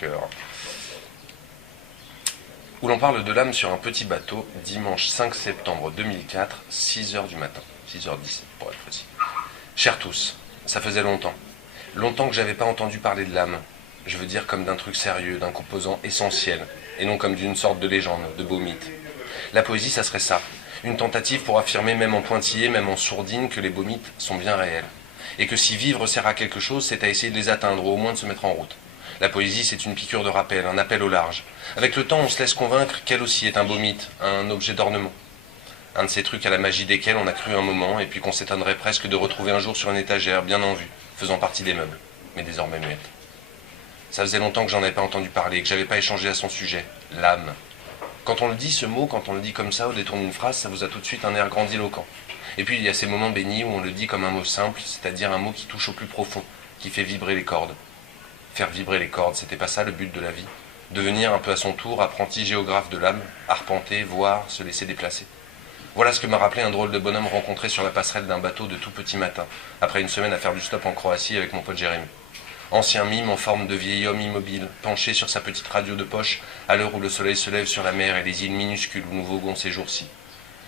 cœur. Où l'on parle de l'âme sur un petit bateau, dimanche 5 septembre 2004, 6h du matin. 6h10 pour être précis. Chers tous, ça faisait longtemps. Longtemps que j'avais pas entendu parler de l'âme. Je veux dire comme d'un truc sérieux, d'un composant essentiel, et non comme d'une sorte de légende, de beau mythe. La poésie, ça serait ça. Une tentative pour affirmer, même en pointillé, même en sourdine, que les beaux mythes sont bien réels. Et que si vivre sert à quelque chose, c'est à essayer de les atteindre, ou au moins de se mettre en route. La poésie, c'est une piqûre de rappel, un appel au large. Avec le temps, on se laisse convaincre qu'elle aussi est un beau mythe, un objet d'ornement. Un de ces trucs à la magie desquels on a cru un moment, et puis qu'on s'étonnerait presque de retrouver un jour sur une étagère, bien en vue, faisant partie des meubles, mais désormais muette. Ça faisait longtemps que j'en avais pas entendu parler, que j'avais pas échangé à son sujet, l'âme. Quand on le dit, ce mot, quand on le dit comme ça, au détour d'une phrase, ça vous a tout de suite un air grandiloquent. Et puis il y a ces moments bénis où on le dit comme un mot simple, c'est-à-dire un mot qui touche au plus profond, qui fait vibrer les cordes. Faire vibrer les cordes, c'était pas ça le but de la vie? Devenir un peu à son tour apprenti géographe de l'âme, arpenter, voir, se laisser déplacer. Voilà ce que m'a rappelé un drôle de bonhomme rencontré sur la passerelle d'un bateau de tout petit matin, après une semaine à faire du stop en Croatie avec mon pote Jérémy. Ancien mime en forme de vieil homme immobile, penché sur sa petite radio de poche, à l'heure où le soleil se lève sur la mer et les îles minuscules où nous voguons ces jours-ci.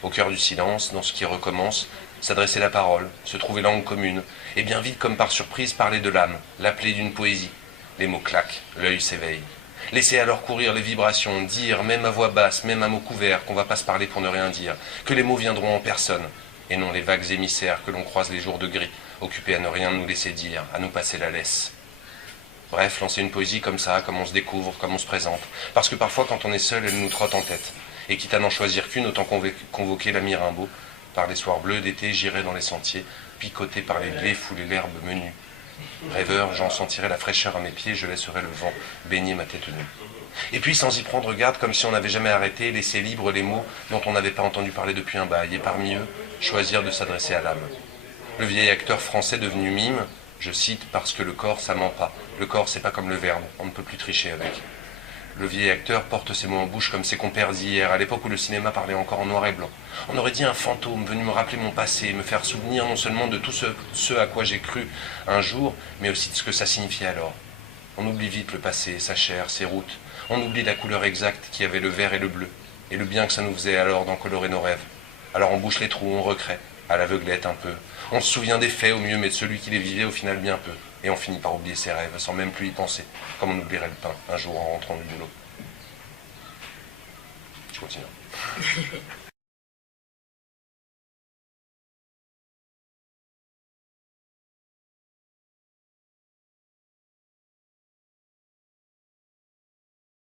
Au cœur du silence, dans ce qui recommence, s'adresser la parole, se trouver langue commune, et bien vite comme par surprise parler de l'âme, l'appeler d'une poésie. Les mots claquent, l'œil s'éveille. Laisser alors courir les vibrations, dire, même à voix basse, même à mots couverts, qu'on va pas se parler pour ne rien dire, que les mots viendront en personne, et non les vagues émissaires que l'on croise les jours de gris, occupés à ne rien nous laisser dire, à nous passer la laisse. Bref, lancer une poésie comme ça, comme on se découvre, comme on se présente, parce que parfois quand on est seul, elle nous trotte en tête, et quitte à n'en choisir qu'une, autant convoquer l'ami Rimbaud. Par les soirs bleus d'été, j'irai dans les sentiers, picoté par les blés, fouler l'herbe menue. Rêveur, j'en sentirai la fraîcheur à mes pieds, je laisserai le vent baigner ma tête nue. Et puis, sans y prendre garde, comme si on n'avait jamais arrêté, laisser libres les mots dont on n'avait pas entendu parler depuis un bail, et parmi eux, choisir de s'adresser à l'âme. Le vieil acteur français devenu mime, je cite, parce que le corps, ça ment pas. Le corps, c'est pas comme le verbe, on ne peut plus tricher avec. Le vieil acteur porte ses mots en bouche comme ses compères d'hier, à l'époque où le cinéma parlait encore en noir et blanc. On aurait dit un fantôme venu me rappeler mon passé, me faire souvenir non seulement de tout ce à quoi j'ai cru un jour, mais aussi de ce que ça signifiait alors. On oublie vite le passé, sa chair, ses routes. On oublie la couleur exacte qui avait le vert et le bleu, et le bien que ça nous faisait alors d'en colorer nos rêves. Alors on bouche les trous, on recrée, à l'aveuglette un peu. On se souvient des faits au mieux, mais de celui qui les vivait au final bien peu. Et on finit par oublier ses rêves, sans même plus y penser, comme on oublierait le pain, un jour en rentrant du boulot. Je continue.